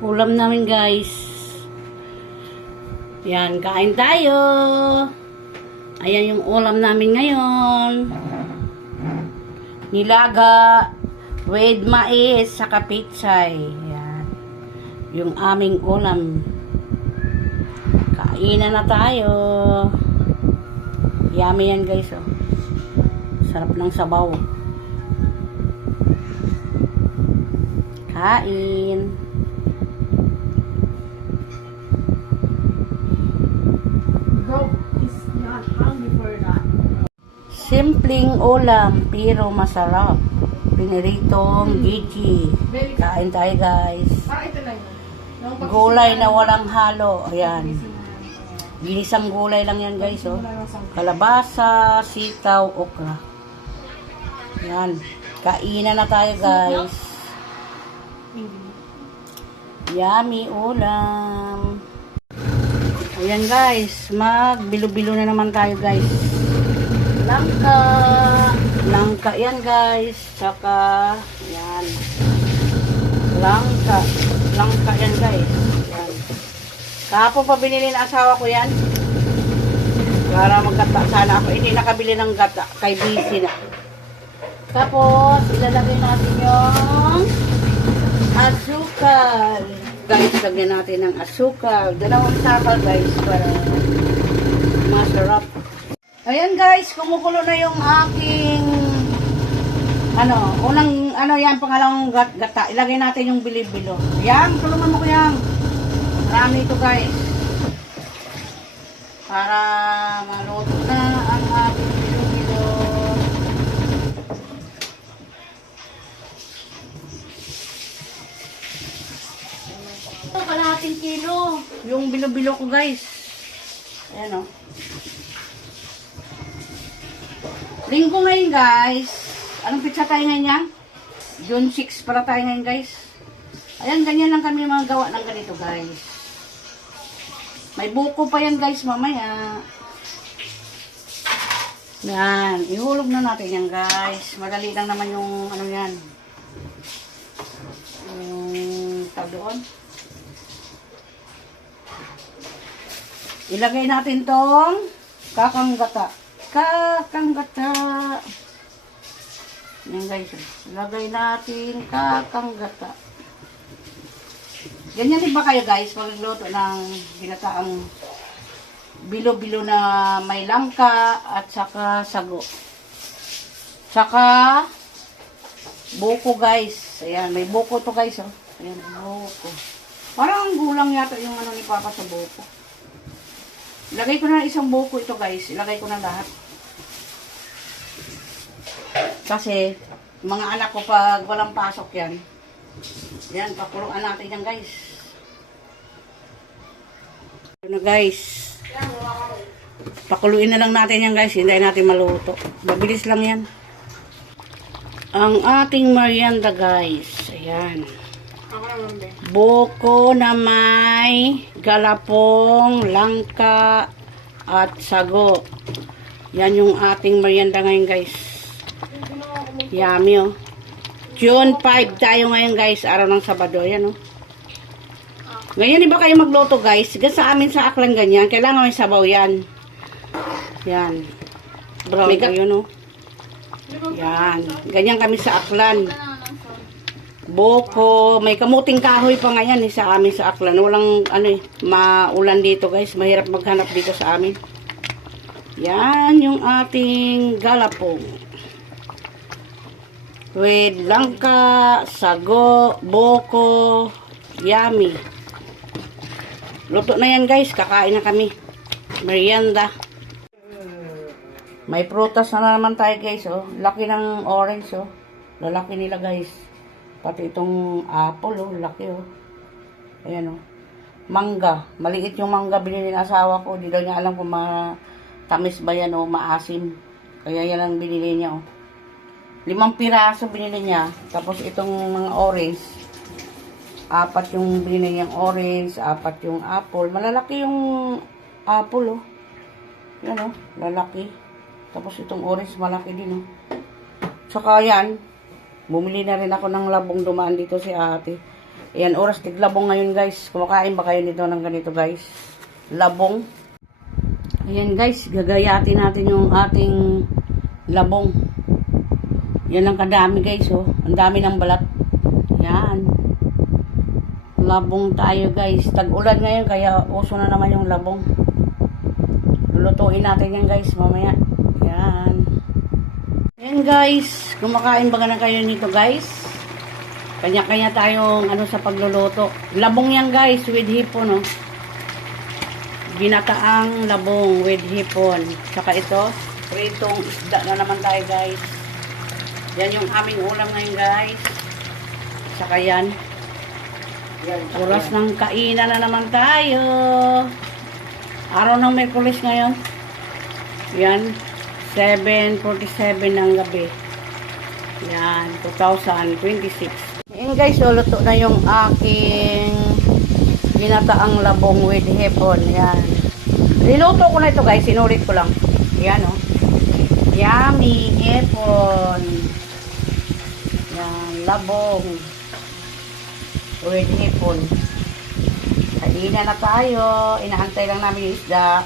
Ulam namin guys. Yan, kain tayo. Ayan yung ulam namin ngayon. Nilaga with mais saka pitsay. Yan. Yung aming ulam. Kainan na tayo. Yummy yan guys, oh. Sarap ng sabaw. Kain. Simpleng ulam, pero masarap. Piniritong gigi. Kain tayo guys. Gulay na walang halo. Ayan. Ginisang gulay lang yan guys, oh. Kalabasa, sitaw, okra. Ayan. Kainan na tayo guys. Yummy ulam. Ayan guys. Magbilo-bilo na naman tayo guys. Langka yan guys, saka yan, langka yan guys, yan. Kahapon pa binili ng asawa ko yan para magkata sana ako, hindi nakabili ng gata kay busy na. Tapos ilalagay natin yung asukal guys, lagyan natin ng asukal, 2 sakal guys para masarap. Ayan guys, kumukulo na yung aking yan, pangalawang gata. Ilagay natin yung bilibilo. Yan, tulungan mo ko yan. Marami ito guys. Para maluto na ang ating bilibilo. Ito, kalahating kilo. Yung bilibilo ko guys. Ayan o. Linggo ngayon guys. Anong pizza tayo ngayon yan? June 6 para tayo ngayon guys. Ayan, ganyan lang kami mga gawa ng ganito guys. May buko pa yan guys mamaya. Yan, ihulog na natin yan guys. Madali lang naman yung ano yan. Yung tawag doon. Ilagay natin tong kakanggata. Yan guys, lagay natin kakanggata. Ganyan din ba kayo guys pag nagluto ng ginataang bilo-bilo na may langka at saka sago, saka buko guys. Ayan, may buko to guys, oh. Ayan, buko. Parang gulang yata yung ano ni Papa sa buko. Ilagay ko na isang buko ito guys. Ilagay ko na lahat. Kasi, mga anak ko pag walang pasok yan. Yan, pakuruan natin yan guys. Ito na guys. Pakuluin na lang natin yan guys. Hintayin natin maluto. Mabilis lang yan. Ang ating merienda guys. Ayan. Buko na may galapong, langka, at sago. Yan yung ating merienda ngayon guys. Yummy oh. June 5 tayo ngayon guys. Araw ng Sabado. Yan oh. Ngayon iba kayo magluto guys. Sige sa amin sa Aklan ganyan. Kailangan may sabaw yan. Yan. Brown yun oh. Yan. Ganyan kami sa Aklan. Boko, may kamuting kahoy pa ngayon sa amin sa Aklan. Walang maulan dito guys. Mahirap maghanap dito sa amin. Yan yung ating galapong. With langka, sago, boko, yummy. Luto na yan guys. Kakain na kami. Merienda. May prutas na naman tayo guys. Oh. Laki ng orange. Oh. Lalaki nila guys. Pati itong apple, oh, laki, oh. Ayan, oh. Mangga. Maliit yung mangga binili ng asawa ko. Di daw niya alam kung matamis ba yan, o maasim. Kaya yan ang binili niya, oh. 5 piraso binili niya. Tapos itong mga orange. 4 yung binili niyang orange. 4 yung apple. Malalaki yung apple, oh. Yan, oh. Lalaki. Tapos itong orange, malaki din, oh. Saka yan. Bumili na rin ako ng labong dumaan dito si ate. Ayan, oras tiglabong ngayon guys. Kumakain ba kayo nito ng ganito guys? Labong. Ayan guys, gagayatin natin yung ating labong. Yan ang kadami guys, oh. Ang dami ng balat. Yan. Labong tayo guys. Tag-ulan ngayon, kaya uso na naman yung labong. Lulutuin natin yan guys, mamaya. Yan. Ayan guys, kumakain ba na kayo nito guys? Kanya-kanya tayong ano sa pagluluto. Labong yan guys, with hipon, oh. Ginataang labong with hipon. Saka ito, pritong isda na naman tayo guys. Yan yung aming ulam ngayon guys. Saka yan. Oras ng kainan na naman tayo. Araw ng Merkulis ngayon. Yan. 7:47 ng gabi. Yan. 2026. Yan guys, luto na yung aking ginataang labong with hipon. Yan. Niluto ko na ito guys. Sinulit ko lang. Yan oh. Yummy hipon. Yan. Labong with hipon. Halina na tayo. Inaantay lang namin yung isda.